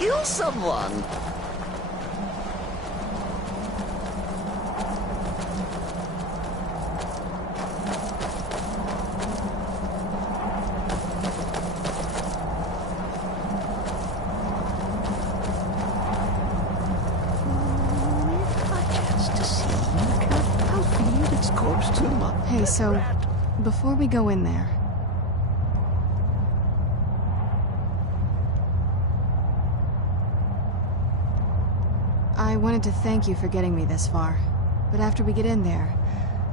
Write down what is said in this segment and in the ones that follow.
kill someone. Hey, so, before we go in there... I wanted to thank you for getting me this far, but after we get in there,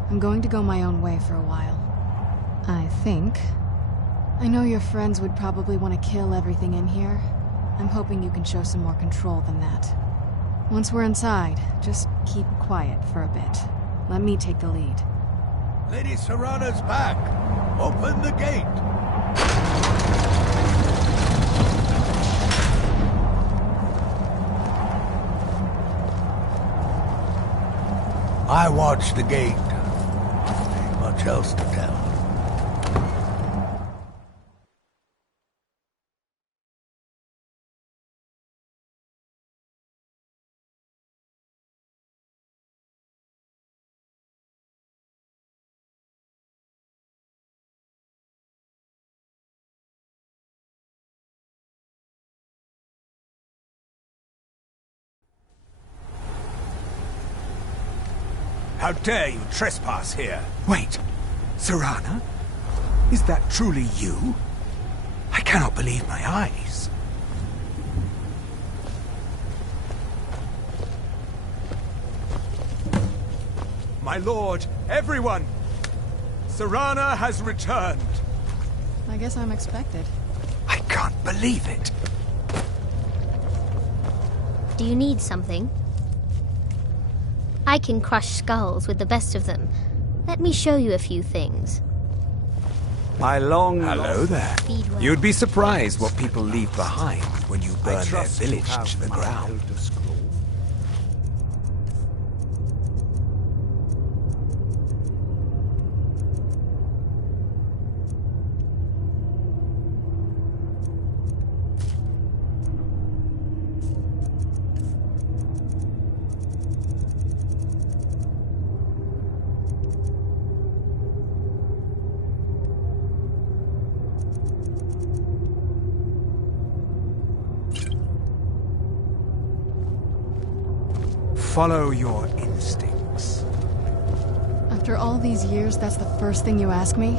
I'm going to go my own way for a while. I think. I know your friends would probably want to kill everything in here. I'm hoping you can show some more control than that. Once we're inside, just keep quiet for a bit. Let me take the lead. Lady Serana's back. Open the gate. I watched the gate. Ain't much else to tell. How dare you trespass here? Wait, Serana? Is that truly you? I cannot believe my eyes. My lord, everyone! Serana has returned! I guess I'm expected. I can't believe it. Do you need something? I can crush skulls with the best of them. Let me show you a few things. Hello there. You'd be surprised what people leave behind when you burn their village to the ground. Follow your instincts. After all these years, that's the first thing you ask me?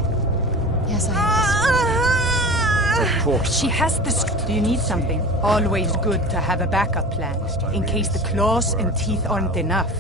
Yes, I Of course. She has this. Do you need something? Always good to have a backup plan, in case the claws and teeth aren't enough.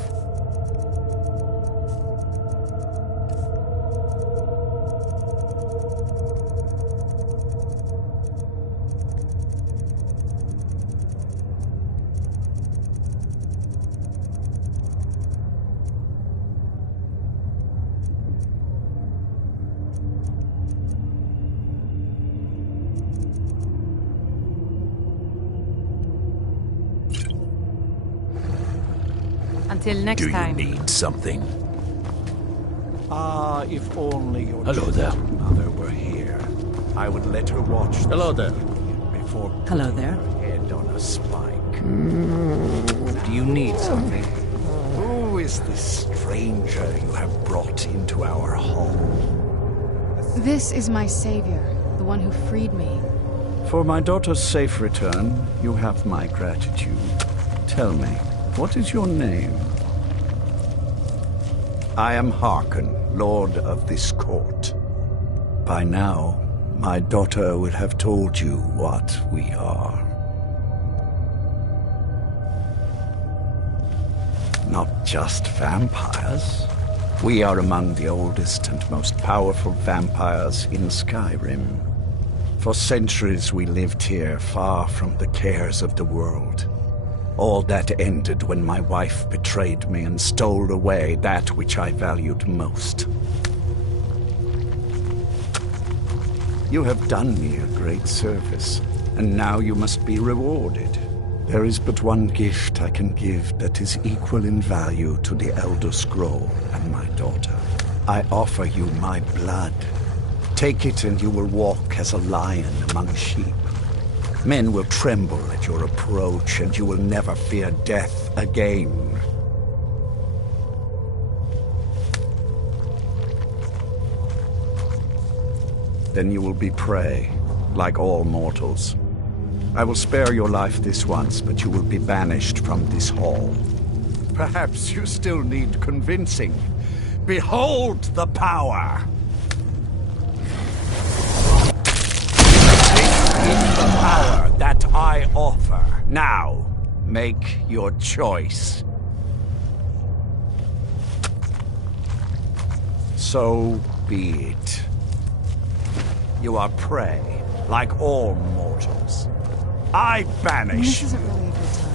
Until next time. Do you need something? If only your Hello there. mother were here. I would let her watch. Hello there. Before Hello there. her head on a spike. Do you need something? Who is this stranger you have brought into our home? This is my savior, the one who freed me. For my daughter's safe return, you have my gratitude. Tell me, what is your name? I am Harkon, Lord of this court. By now, my daughter would have told you what we are. Not just vampires. We are among the oldest and most powerful vampires in Skyrim. For centuries we lived here, far from the cares of the world. All that ended when my wife betrayed me and stole away that which I valued most. You have done me a great service, and now you must be rewarded. There is but one gift I can give that is equal in value to the Elder Scroll and my daughter. I offer you my blood. Take it and you will walk as a lion among sheep. Men will tremble at your approach, and you will never fear death again. Then you will be prey, like all mortals. I will spare your life this once, but you will be banished from this hall. Perhaps you still need convincing. Behold the power! Take in the power that I offer. Now, make your choice. So be it. You are prey, like all mortals. I banish. This isn't really a good time.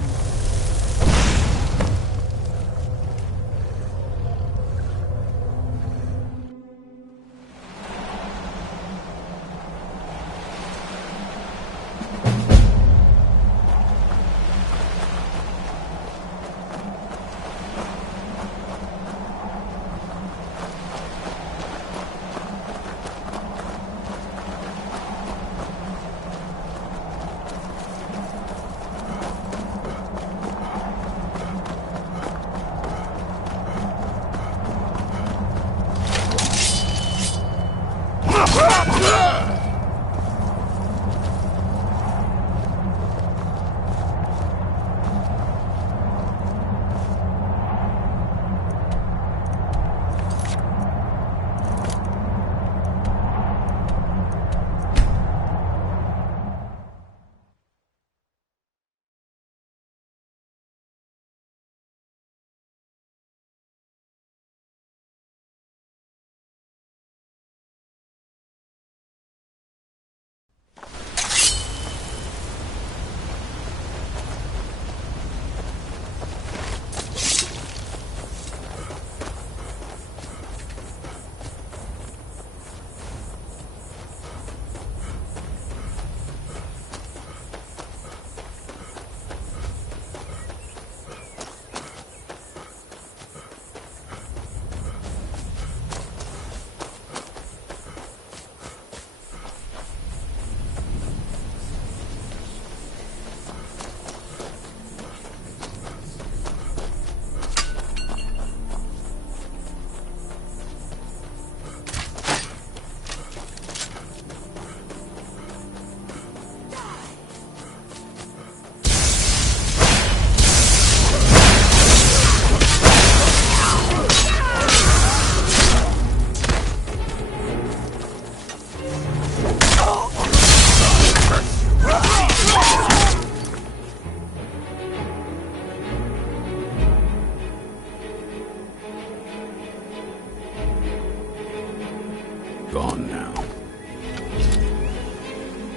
Gone now.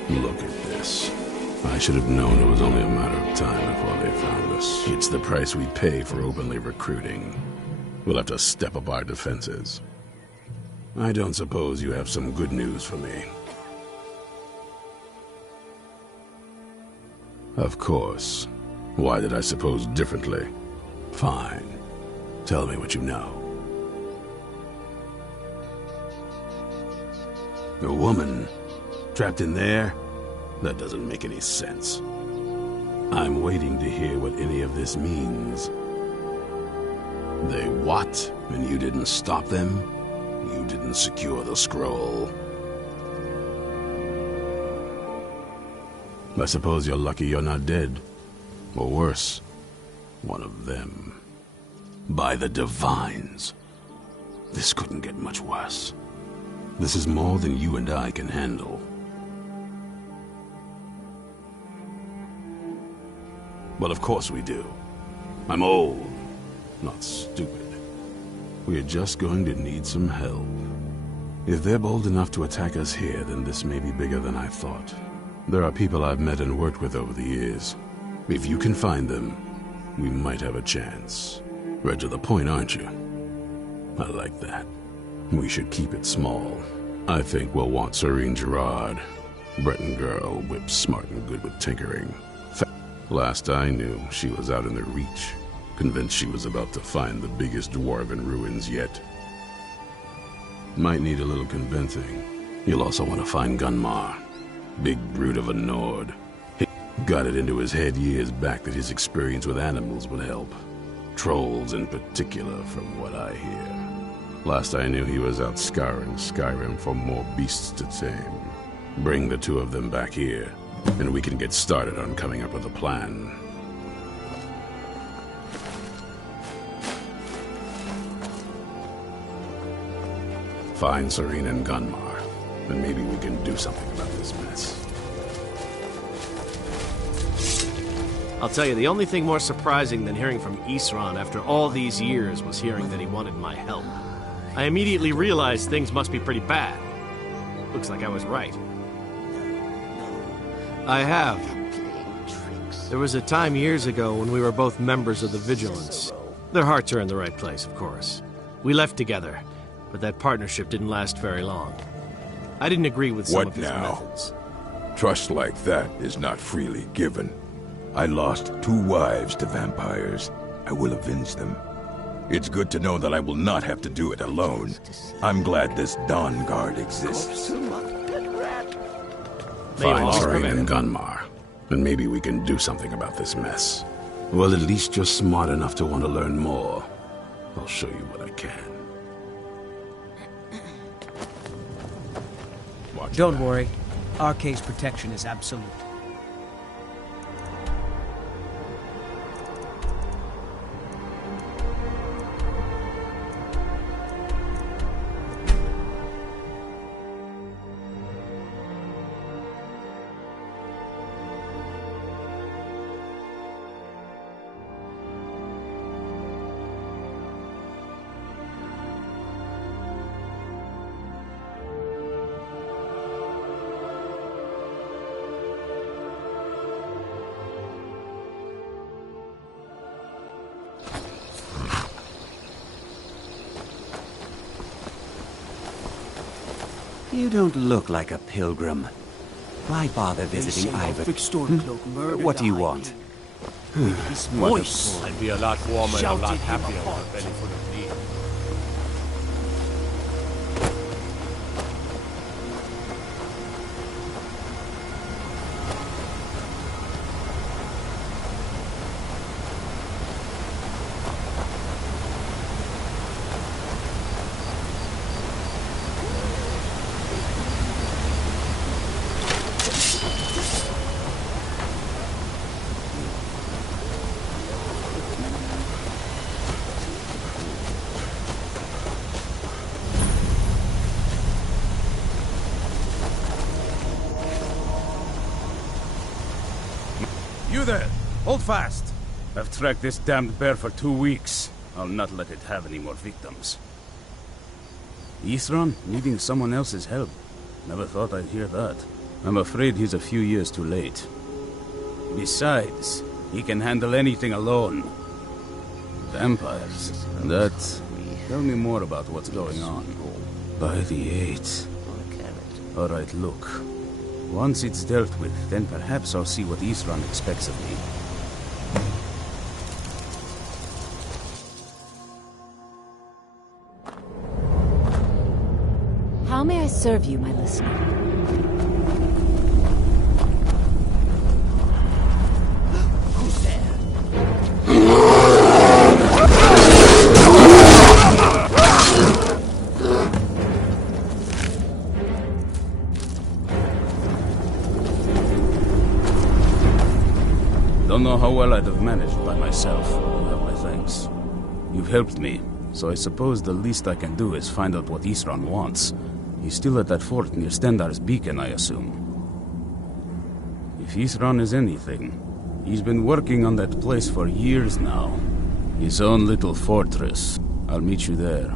Look at this. I should have known it was only a matter of time before they found us. It's the price we pay for openly recruiting. We'll have to step up our defenses. I don't suppose you have some good news for me. Of course. Why did I suppose differently? Fine. Tell me what you know. A woman? Trapped in there? That doesn't make any sense. I'm waiting to hear what any of this means. They what? And you didn't stop them? You didn't secure the scroll? I suppose you're lucky you're not dead. Or worse, one of them. By the Divines. This couldn't get much worse. This is more than you and I can handle. Well, of course we do. I'm old, not stupid. We're just going to need some help. If they're bold enough to attack us here, then this may be bigger than I thought. There are people I've met and worked with over the years. If you can find them, we might have a chance. Right to the point, aren't you? I like that. We should keep it small. I think we'll want Serene Gerard. Breton girl, whip smart and good with tinkering. Last I knew, she was out in the Reach, convinced she was about to find the biggest dwarven ruins yet. Might need a little convincing. You'll also want to find Gunmar. Big brute of a Nord. Got it into his head years back that his experience with animals would help. Trolls in particular, from what I hear. Last I knew, he was out scouring Skyrim for more beasts to tame. Bring the two of them back here, and we can get started on coming up with a plan. Find Serene and Gunmar, and maybe we can do something about this mess. I'll tell you, the only thing more surprising than hearing from Isran after all these years was hearing that he wanted my help. I immediately realized things must be pretty bad. Looks like I was right. I have. There was a time years ago when we were both members of the Vigilance. Their hearts are in the right place, of course. We left together, but that partnership didn't last very long. I didn't agree with some of his methods. Trust like that is not freely given. I lost 2 wives to vampires. I will avenge them. It's good to know that I will not have to do it alone. I'm glad this Dawn Guard exists. Find Serene and Gunmar, and maybe we can do something about this mess. Well, at least you're smart enough to want to learn more. I'll show you what I can. Don't worry. Our case protection is absolute. You don't look like a pilgrim. Why bother visiting Ivor? What do you want? His voice. I'd be a lot warmer and a lot happier with a belly full of meat. You there! Hold fast! I've tracked this damned bear for 2 weeks. I'll not let it have any more victims. Isran needing someone else's help. Never thought I'd hear that. I'm afraid he's a few years too late. Besides, he can handle anything alone. Vampires. That... Tell me more about what's going on. By the 8th. Alright, look. Once it's dealt with, then perhaps I'll see what Isran expects of me. How may I serve you, my listener? Who's there? Don't know how well I'd have managed by myself. You have my thanks. You've helped me, so I suppose the least I can do is find out what Isran wants. He's still at that fort near Stendar's beacon, I assume. If Isran is anything, he's been working on that place for years now. His own little fortress. I'll meet you there.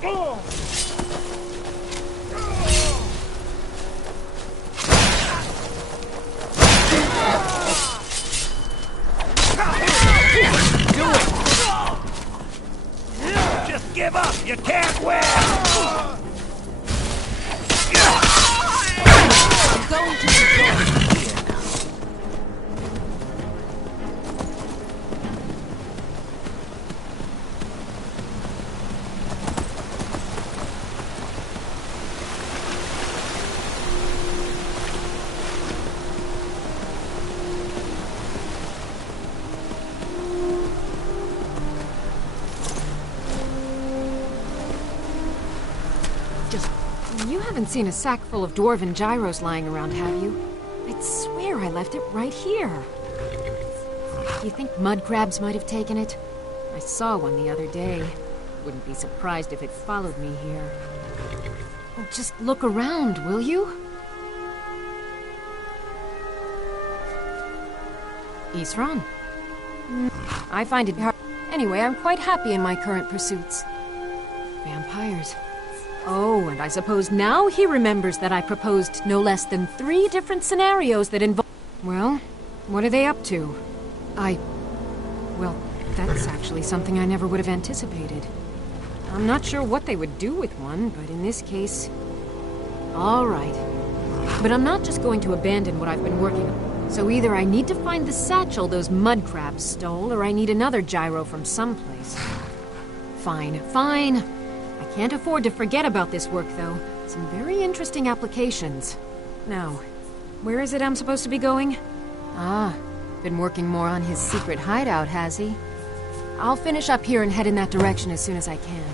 Just give up! You can't win! I'm going to the door. You haven't seen a sack full of dwarven gyros lying around, have you? I'd swear I left it right here. You think mud crabs might have taken it? I saw one the other day. Wouldn't be surprised if it followed me here. Oh, just look around, will you? Isran. I find it hard. Anyway, I'm quite happy in my current pursuits. Vampires. Oh, and I suppose now he remembers that I proposed no less than 3 different scenarios that involve... Well, what are they up to? Well, that's actually something I never would have anticipated. I'm not sure what they would do with one, but in this case... All right. But I'm not just going to abandon what I've been working on. So either I need to find the satchel those mud crabs stole, or I need another gyro from someplace. Fine. I can't afford to forget about this work, though. Some very interesting applications. Now, where is it I'm supposed to be going? Ah, been working more on his secret hideout, has he? I'll finish up here and head in that direction as soon as I can.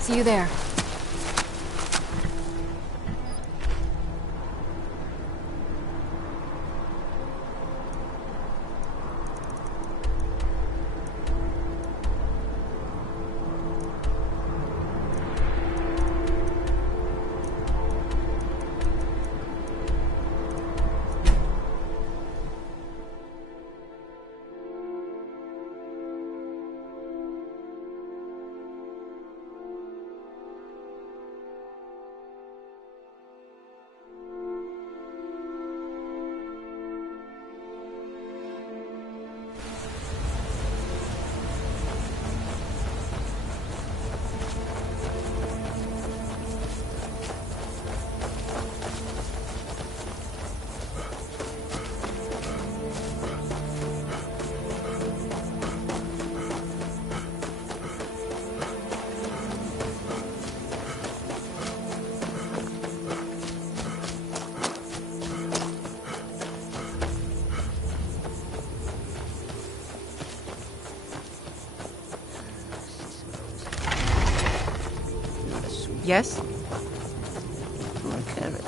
See you there. Yes? A carrot.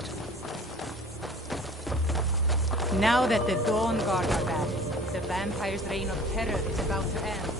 Now that the Dawn Guard are back, the vampire's reign of terror is about to end.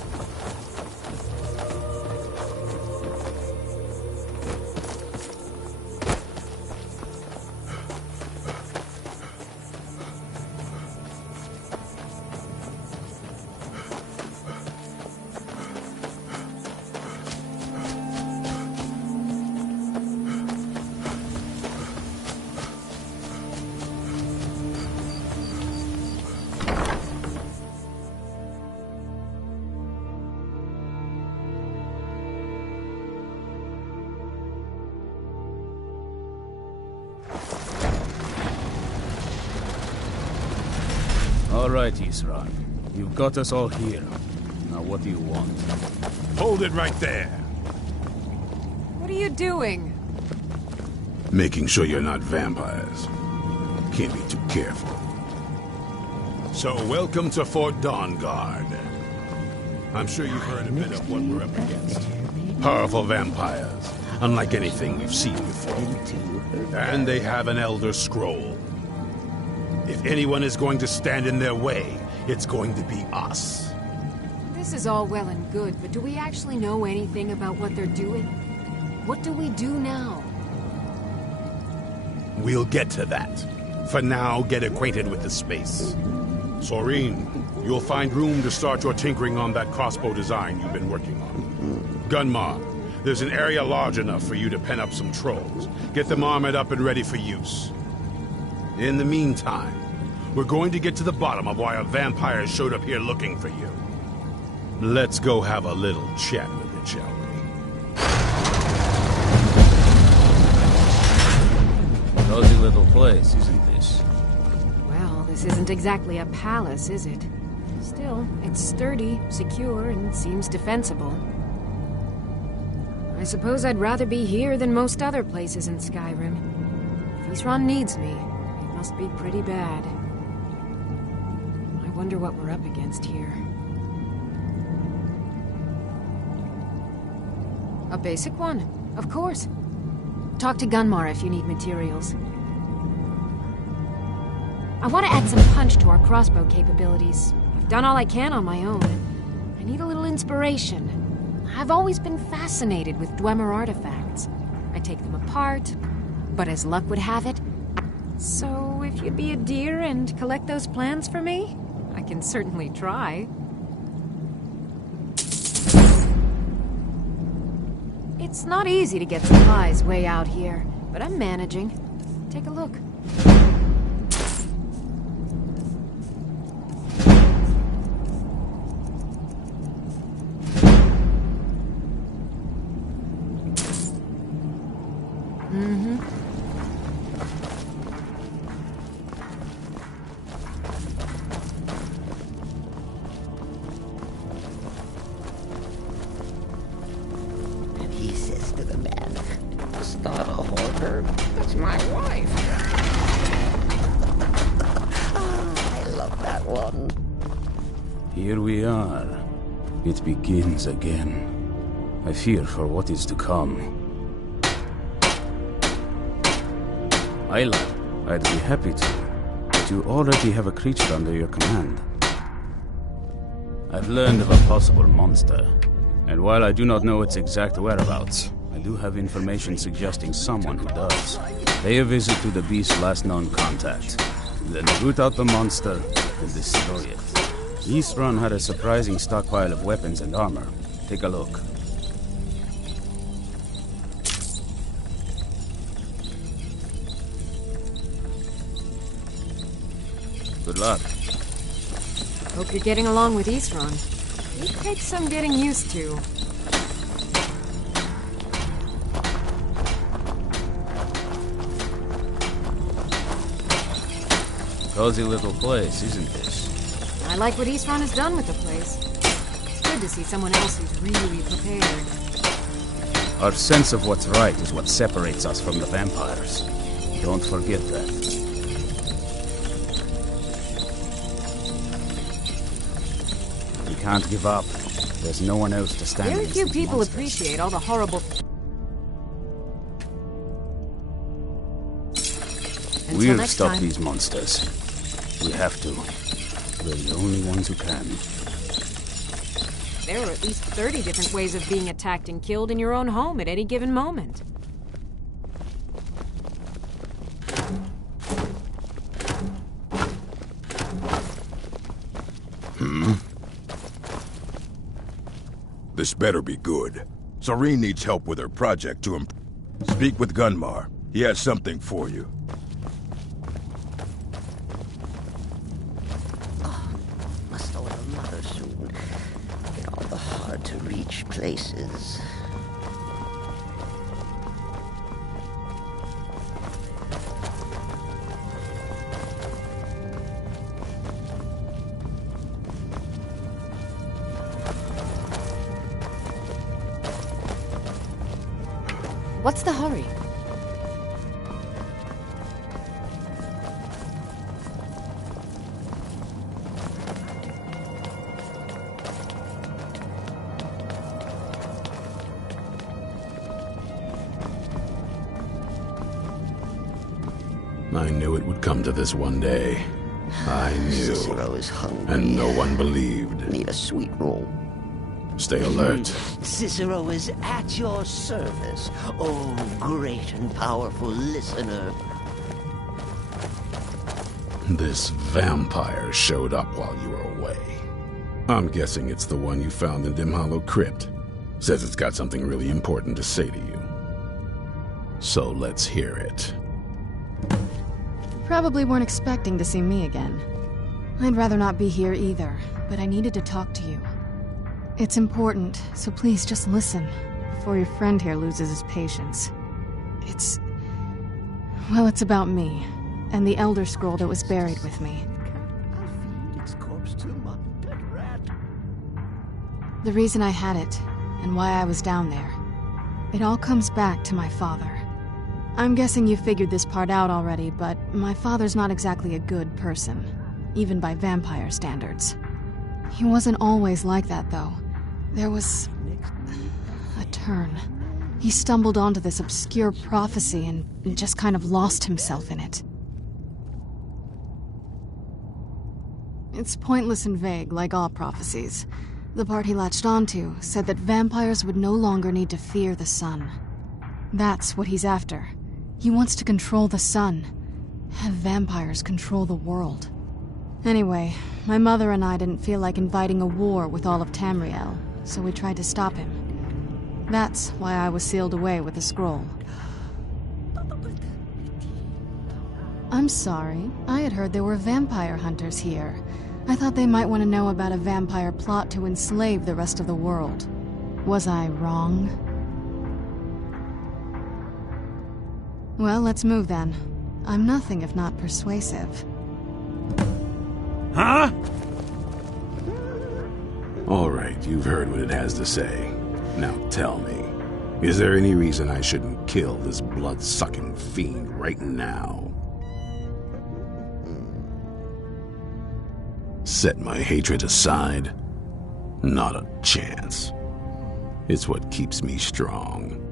All right, Isran. You've got us all here. Now what do you want? Hold it right there. What are you doing? Making sure you're not vampires. Can't be too careful. So, welcome to Fort Dawnguard. I'm sure you've heard a bit of what we're up against. Powerful vampires, unlike anything we've seen before. And they have an Elder Scroll. If anyone is going to stand in their way, it's going to be us. This is all well and good, but do we actually know anything about what they're doing? What do we do now? We'll get to that. For now, get acquainted with the space. Soreen, you'll find room to start your tinkering on that crossbow design you've been working on. Gunmar, There's an area large enough for you to pen up some trolls. Get them armored up and ready for use. In the meantime, we're going to get to the bottom of why a vampire showed up here looking for you. Let's go have a little chat with it, shall we? Cozy little place, isn't this? Well, this isn't exactly a palace, is it? Still, it's sturdy, secure, and seems defensible. I suppose I'd rather be here than most other places in Skyrim. If Isran needs me, it must be pretty bad. I wonder what we're up against here. A basic one, of course. Talk to Gunmar if you need materials. I want to add some punch to our crossbow capabilities. I've done all I can on my own. I need a little inspiration. I've always been fascinated with Dwemer artifacts. I take them apart, but as luck would have it... So, if you'd be a dear and collect those plans for me, I can certainly try. It's not easy to get supplies way out here, but I'm managing. Take a look. Here we are. It begins again. I fear for what is to come. Ayla, I'd be happy to, but you already have a creature under your command. I've learned of a possible monster, and while I do not know its exact whereabouts, I do have information suggesting someone who does. Pay a visit to the beast's last known contact, then root out the monster and destroy it. Isran had a surprising stockpile of weapons and armor. Take a look. Good luck. Hope you're getting along with Isran. It takes some getting used to. Cozy little place, isn't this? I like what Isran has done with the place. It's good to see someone else who's really prepared. Our sense of what's right is what separates us from the vampires. Don't forget that. We can't give up. There's no one else to stand Very against few these people monsters. appreciate all the horrible... Until We'll next stop time. these monsters. We have to. We're the only ones who can. There are at least 30 different ways of being attacked and killed in your own home at any given moment. This better be good. Serene needs help with her project to Speak with Gunmar. He has something for you. Must order mother soon. In all the hard-to-reach places. What's the hurry? I knew it would come to this one day. I knew. Cicero is hungry. And no one believed. Need a sweet roll. Stay alert. Cicero is at your service, oh great and powerful listener. This vampire showed up while you were away. I'm guessing it's the one you found in Dim Hollow Crypt. Says it's got something really important to say to you. So let's hear it. Probably weren't expecting to see me again. I'd rather not be here either, but I needed to talk to you. It's important, so please just listen, before your friend here loses his patience. Well, it's about me, and the Elder Scroll that was buried with me. The reason I had it, and why I was down there. It all comes back to my father. I'm guessing you figured this part out already, but my father's not exactly a good person, even by vampire standards. He wasn't always like that, though. There was a turn. He stumbled onto this obscure prophecy and just kind of lost himself in it. It's pointless and vague, like all prophecies. The part he latched onto said that vampires would no longer need to fear the sun. That's what he's after. He wants to control the sun. Have vampires control the world. Anyway, my mother and I didn't feel like inviting a war with all of Tamriel, so we tried to stop him. That's why I was sealed away with the scroll. I'm sorry. I had heard there were vampire hunters here. I thought they might want to know about a vampire plot to enslave the rest of the world. Was I wrong? Well, let's move then. I'm nothing if not persuasive. Huh? All right, you've heard what it has to say. Now tell me, is there any reason I shouldn't kill this blood-sucking fiend right now? Set my hatred aside? Not a chance. It's what keeps me strong.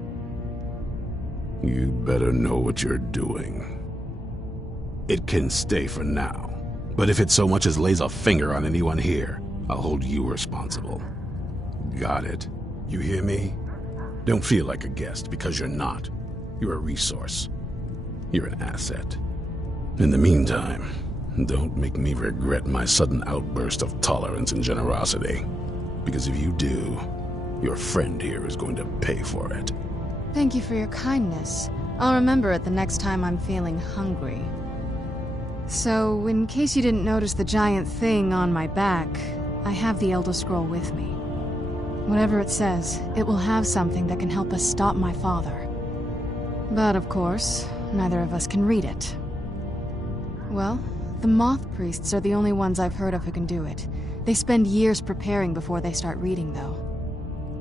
You better know what you're doing. It can stay for now, but if it so much as lays a finger on anyone here, I'll hold you responsible. Got it? You hear me? Don't feel like a guest, because you're not. You're a resource. You're an asset. In the meantime, don't make me regret my sudden outburst of tolerance and generosity. Because if you do, your friend here is going to pay for it. Thank you for your kindness. I'll remember it the next time I'm feeling hungry. So, in case you didn't notice the giant thing on my back, I have the Elder Scroll with me. Whatever it says, it will have something that can help us stop my father. But of course, neither of us can read it. Well, the Moth Priests are the only ones I've heard of who can do it. They spend years preparing before they start reading, though.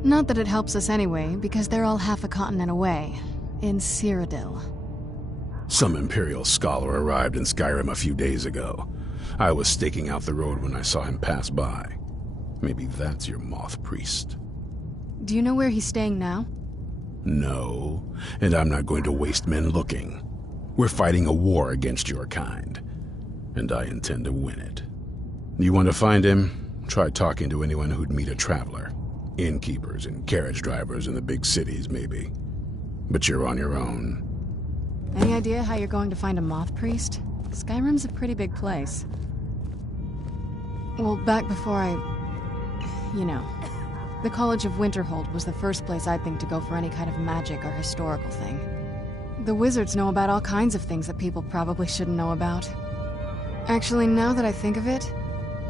Not that it helps us anyway, because they're all half a continent away, in Cyrodiil. Some Imperial scholar arrived in Skyrim a few days ago. I was staking out the road when I saw him pass by. Maybe that's your Moth Priest. Do you know where he's staying now? No, and I'm not going to waste men looking. We're fighting a war against your kind, and I intend to win it. You want to find him? Try talking to anyone who'd meet a traveler. Innkeepers and carriage drivers in the big cities, maybe. But you're on your own. Any idea how you're going to find a Moth Priest? Skyrim's a pretty big place. Well, back before the College of Winterhold was the first place I'd think to go for any kind of magic or historical thing. The wizards know about all kinds of things that people probably shouldn't know about. Actually, now that I think of it,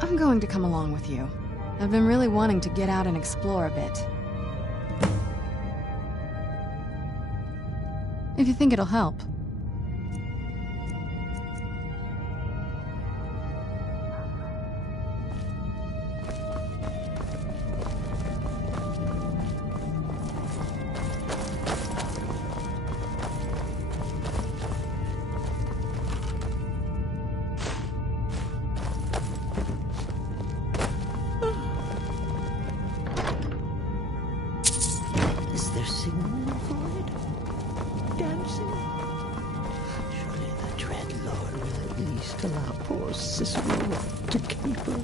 I'm going to come along with you. I've been really wanting to get out and explore a bit. If you think it'll help. Is there singing in the void? Dancing? Surely the dread Lord will at least allow poor Cicero to caper.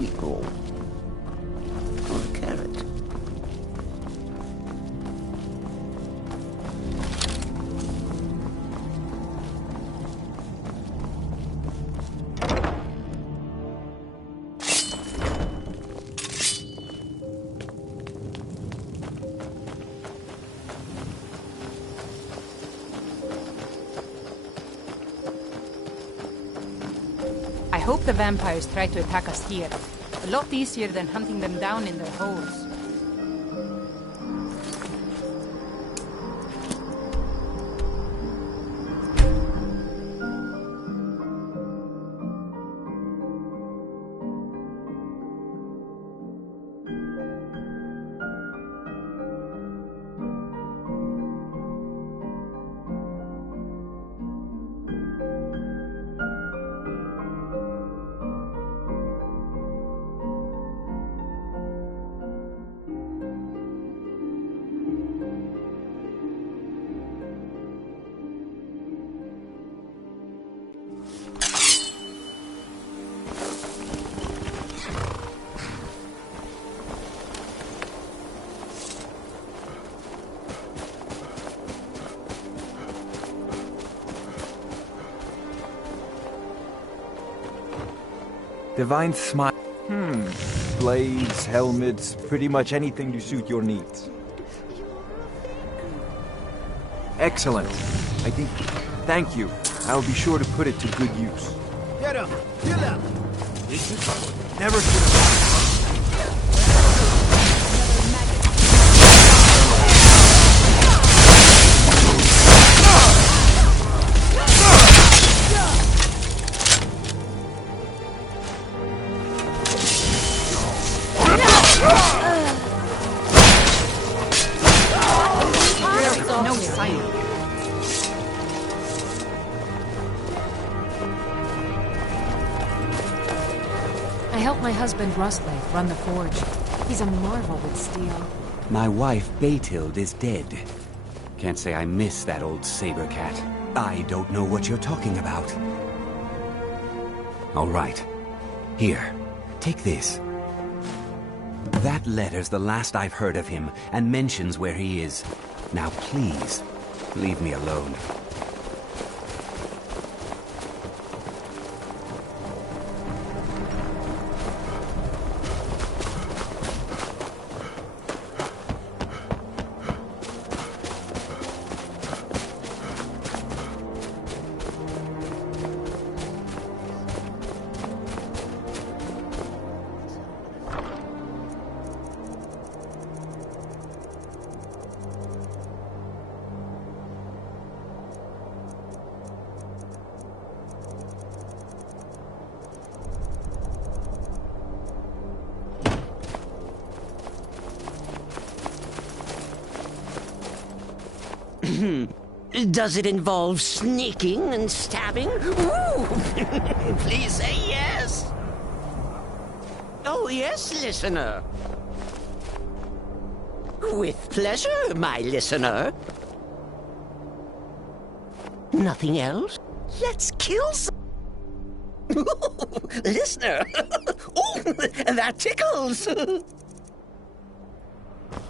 week or a carrot. I hope the vampires try to attack us here. A lot easier than hunting them down in their holes. Divine smile. Blades, helmets, pretty much anything to suit your needs. Excellent. I think... Thank you. I'll be sure to put it to good use. Get him! Kill him! Never should have... No sign. I helped my husband Rustlake run the forge. He's a marvel with steel. My wife, Baetild, is dead. Can't say I miss that old saber cat. I don't know what you're talking about. All right. Here, take this. That letter's the last I've heard of him, and mentions where he is. Now please, leave me alone. Does it involve sneaking and stabbing? Ooh. Please say yes. Oh, yes, listener. With pleasure, my listener. Nothing else? Let's kill some... Listener. Oh, that tickles.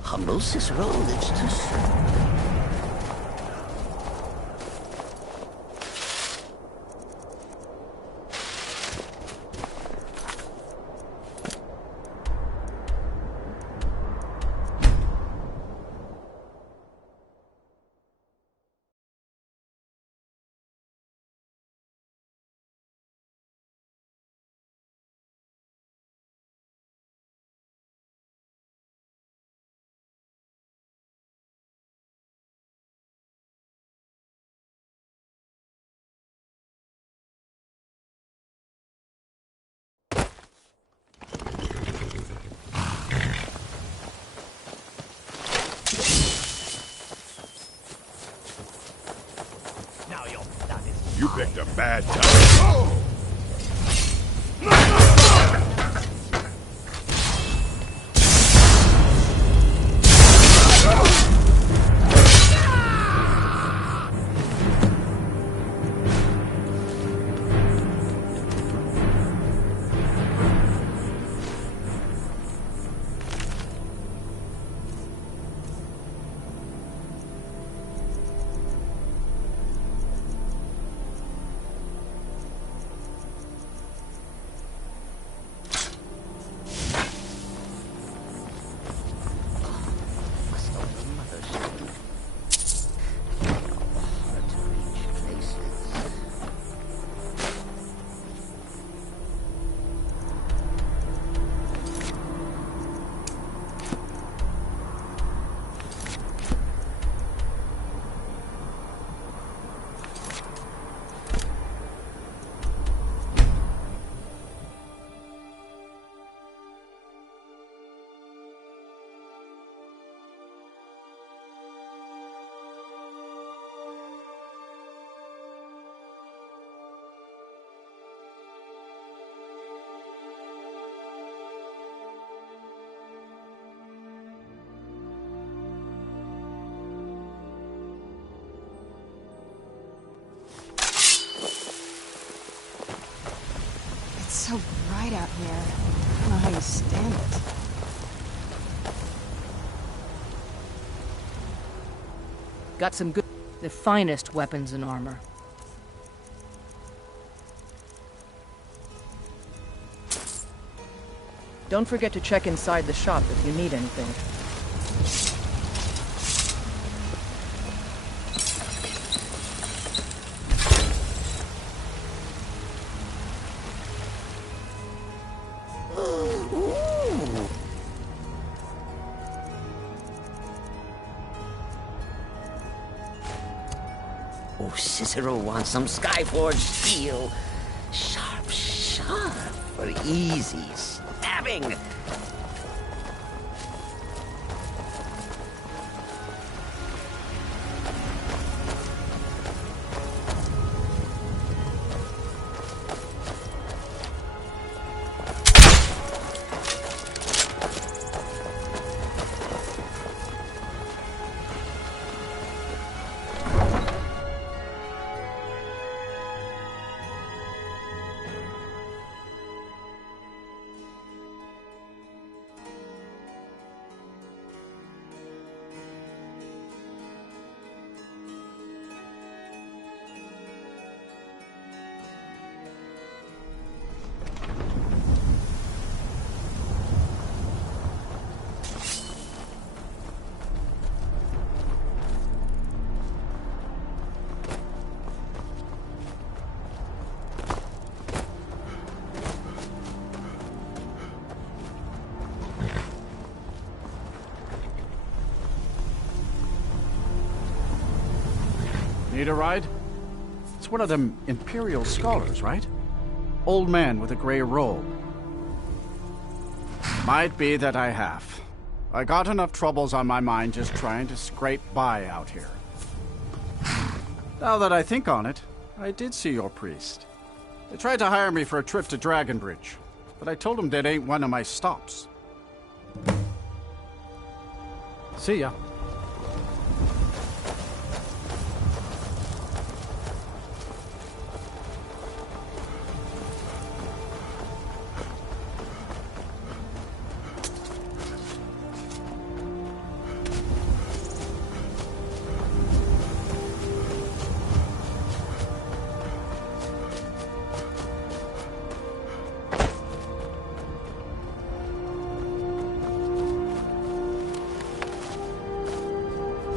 Humble Cicero lives to serve. You picked a bad time. Oh! so bright out here. I don't know how you stand it. Got some good... the finest weapons and armor. Don't forget to check inside the shop if you need anything. Oh, Cicero wants some Skyforge steel. Sharp for easy stabbing. Need a ride? It's one of them Imperial scholars, right? Old man with a gray robe. Might be that I have. I got enough troubles on my mind just trying to scrape by out here. Now that I think on it, I did see your priest. They tried to hire me for a trip to Dragonbridge, but I told them that ain't one of my stops. See ya.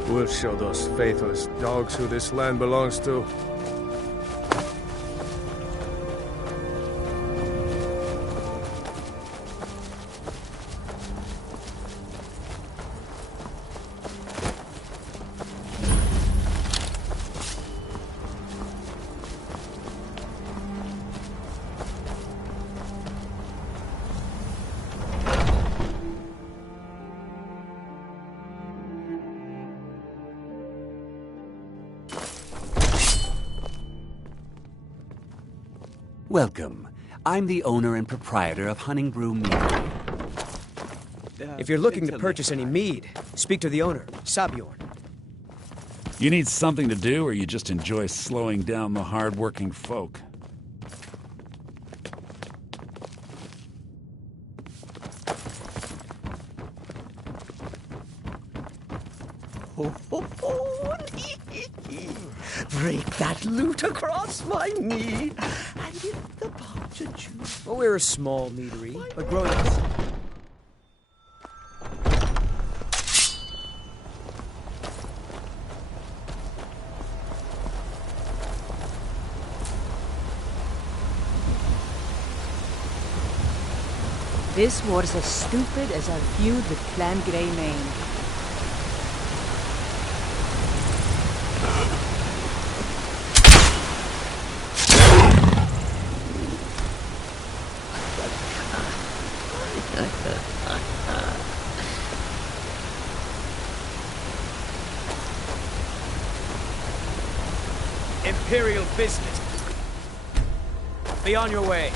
We'll show those faithless dogs who this land belongs to. Welcome. I'm the owner and proprietor of Honningbrew Mead. If you're looking to purchase any mead, speak to the owner, Sabjorn. You need something to do, or you just enjoy slowing down the hard-working folk? Break that loot across my knee, and if the parcher choose... Well, we're a small meadery, but grown-ups. This was as stupid as our feud with Clan Greymane. Imperial business. Be on your way.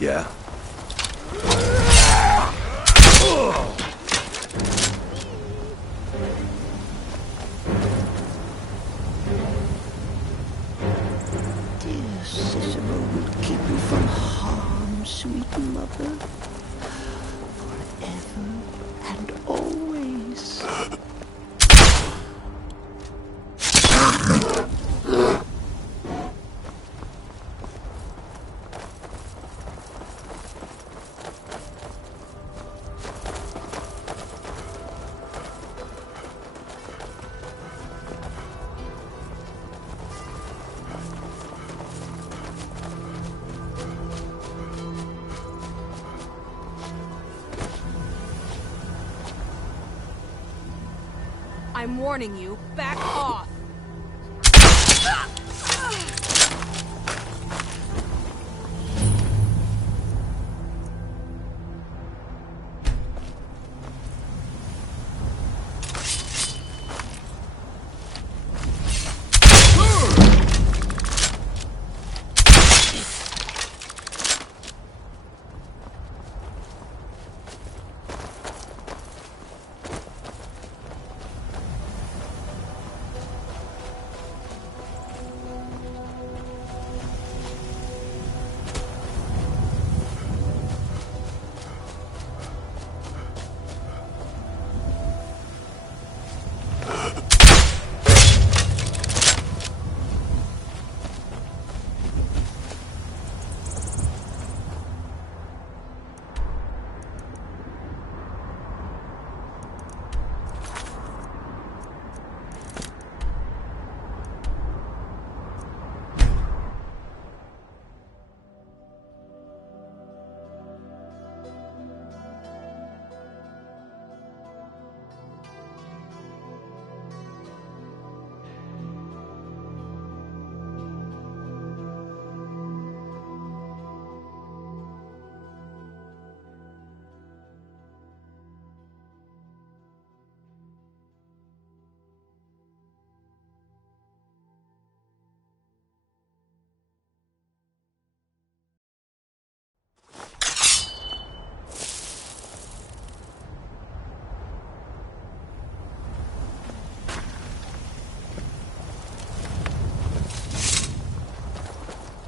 Yeah? Dear Cicero will keep you from harm, sweet mother. Forever and always. I'm warning you, back off!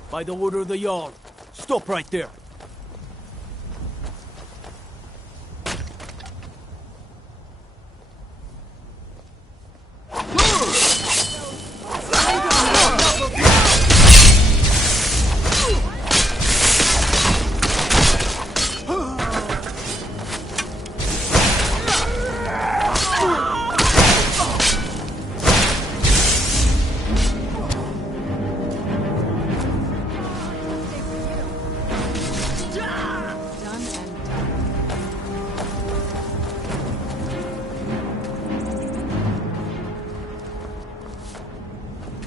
By the order of the Jarl. Stop right there.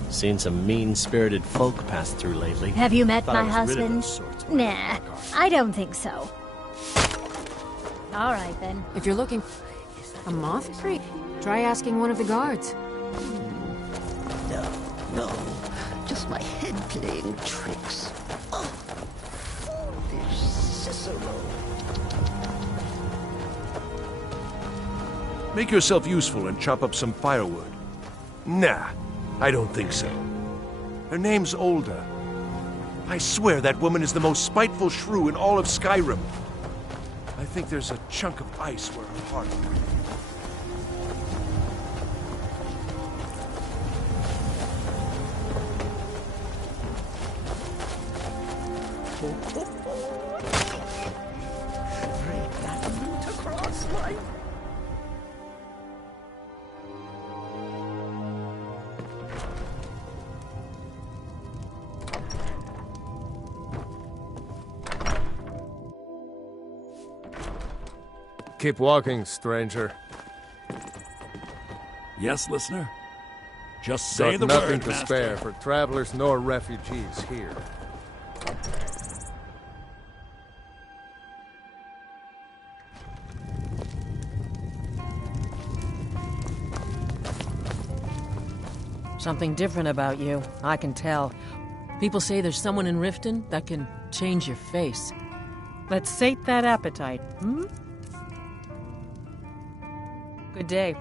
Seen some mean-spirited folk pass through lately. Have you met Thought my I was rid of husband? those sorts. Nah, I don't think so. All right, then. If you're looking a moth tree, try asking one of the guards. No, just my head playing tricks. Oh, foolish Cicero. Make yourself useful and chop up some firewood. Nah, I don't think so. Her name's Olda. I swear that woman is the most spiteful shrew in all of Skyrim. I think there's a chunk of ice where her heart is. Break that root across my... Keep walking, stranger. Yes, listener? Just say Got the nothing word, to Master. spare for travelers nor refugees here. Something different about you, I can tell. People say there's someone in Riften that can change your face. Let's sate that appetite, hmm? Good day.